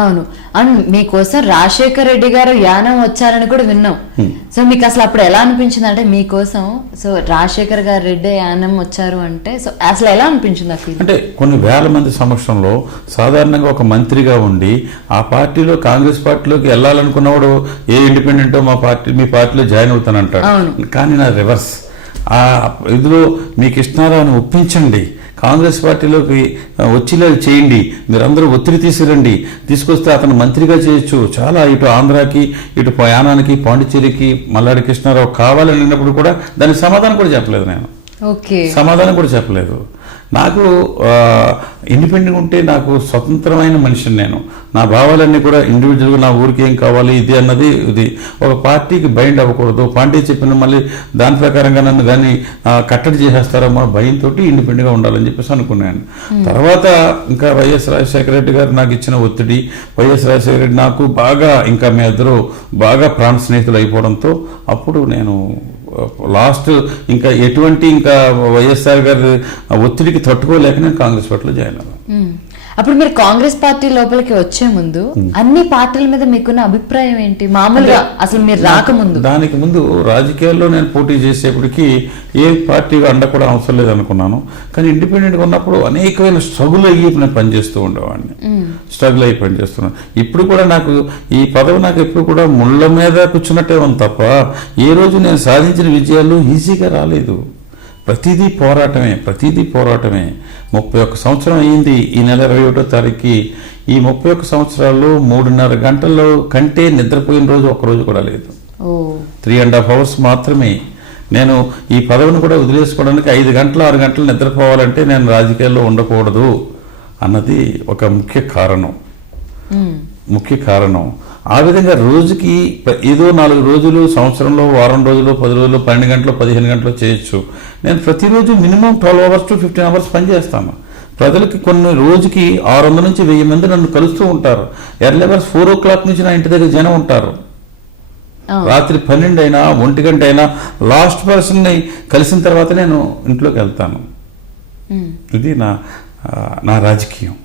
అవును. అండ్ మీకోసం రాజశేఖర్ రెడ్డి గారు యానం వచ్చారని కూడా విన్నాం. సో మీకు అసలు అప్పుడు ఎలా అనిపించింది అంటే మీకోసం సో రాజశేఖర్ గారు రెడ్డి యానం వచ్చారు అంటే సో అసలు ఎలా అనిపించింది? అంటే కొన్ని వేల మంది సమక్షంలో సాధారణంగా ఒక మంత్రిగా ఉండి ఆ పార్టీలో కాంగ్రెస్ పార్టీలోకి వెళ్ళాలనుకున్నవాడు ఏ ఇండిపెండెంటో మీ పార్టీలో జాయిన్ అవుతానంటాడు. కానీ నా రివర్స్, ఆ ఇదిలో మీకు కృష్ణారావుని ఒప్పించండి, కాంగ్రెస్ పార్టీలోకి వచ్చేలా చేయండి, మీరందరూ ఒత్తిడి తీసుకొస్తే అతను మంత్రిగా చేయొచ్చు. చాలా ఇటు ఆంధ్రాకి ఇటు యానానికి పాండిచ్చేరికి మల్లాడి కృష్ణారావు కావాలని అన్నప్పుడు కూడా దానికి సమాధానం కూడా చెప్పలేదు. నేను సమాధానం కూడా చెప్పలేదు. నాకు ఇండిపెండెంట్ ఉంటే నాకు స్వతంత్రమైన మనిషిని, నేను నా భావాలన్నీ కూడా ఇండివిజువల్గా నా ఊరికి ఏం కావాలి ఇది అన్నది ఇది. ఒక పార్టీకి బైండ్ అవ్వకూడదు, పార్టీ చెప్పిన మళ్ళీ దాని ప్రకారంగా నన్ను దాన్ని కట్టడి చేసేస్తారో భయంతో ఇండిపెండెంట్గా ఉండాలని చెప్పేసి అనుకున్నాను. తర్వాత ఇంకా వైఎస్ రాజశేఖర రెడ్డి గారు నాకు ఇచ్చిన ఒత్తిడి, వైఎస్ రాజశేఖర రెడ్డి నాకు బాగా ఇంకా మీ ఇద్దరు బాగా ప్రాణ స్నేహితులు అయిపోవడంతో అప్పుడు నేను లాస్ట్ ఇంకా ఎటువంటి ఇంకా వైఎస్ఆర్ గారి ఒత్తిడికి తట్టుకోలేక నేను కాంగ్రెస్ పార్టీలో జాయిన్ అయ్యాను. అప్పుడు మీరు కాంగ్రెస్ పార్టీ లోపలికి వచ్చే ముందు అన్ని పార్టీల మీద మీకున్న అభిప్రాయం ఏంటి? మామూలుగా అసలు మీరు రాకముందు, దానికి ముందు రాజకీయాల్లో నేను పోటీ చేసేప్పటికీ ఏ పార్టీగా అండ కూడా అవసరం లేదనుకున్నాను. కానీ ఇండిపెండెంట్గా ఉన్నప్పుడు అనేకమైన స్ట్రగుల్ అయ్యి నేను పనిచేస్తూ ఉండేవాడిని, స్ట్రగుల్ అయ్యి పనిచేస్తున్నాను. ఇప్పుడు కూడా నాకు ఈ పదవి నాకు ఎప్పుడు కూడా ముళ్ళ మీద కూర్చున్నట్టే ఉంది తప్ప ఏ రోజు నేను సాధించిన విజయాలు ఈజీగా రాలేదు. ప్రతిదీ పోరాటమే. 31 సంవత్సరం అయ్యింది ఈ నెల 21వ తారీఖుకి. ఈ 31 సంవత్సరాల్లో 3.5 గంటల్లో కంటే నిద్రపోయిన రోజు ఒక్కరోజు కూడా లేదు. 3.5 hours మాత్రమే. నేను ఈ పదవిని కూడా వదిలేసుకోవడానికి 5 గంటలు 6 గంటలు నిద్రపోవాలంటే నేను రాజకీయాల్లో ఉండకూడదు అన్నది ఒక ముఖ్య కారణం. ఆ విధంగా రోజుకి ఏదో 4 రోజులు, సంవత్సరంలో వారం రోజులు, 10 రోజులు, 12 గంటలు, 15 గంటలు చేయొచ్చు. నేను ప్రతిరోజు మినిమం 12 hours to 15 hours పనిచేస్తాను. ప్రజలకి కొన్ని రోజుకి 600 నుంచి 1000 మంది నన్ను కలుస్తూ ఉంటారు. ఎర్లీ అవర్స్ 4 o'clock నుంచి నా ఇంటి దగ్గర జనం ఉంటారు. రాత్రి 12 అయినా 1 గంట అయినా లాస్ట్ పర్సన్ని కలిసిన తర్వాత నేను ఇంట్లోకి వెళ్తాను. ఇది నా రాజకీయం.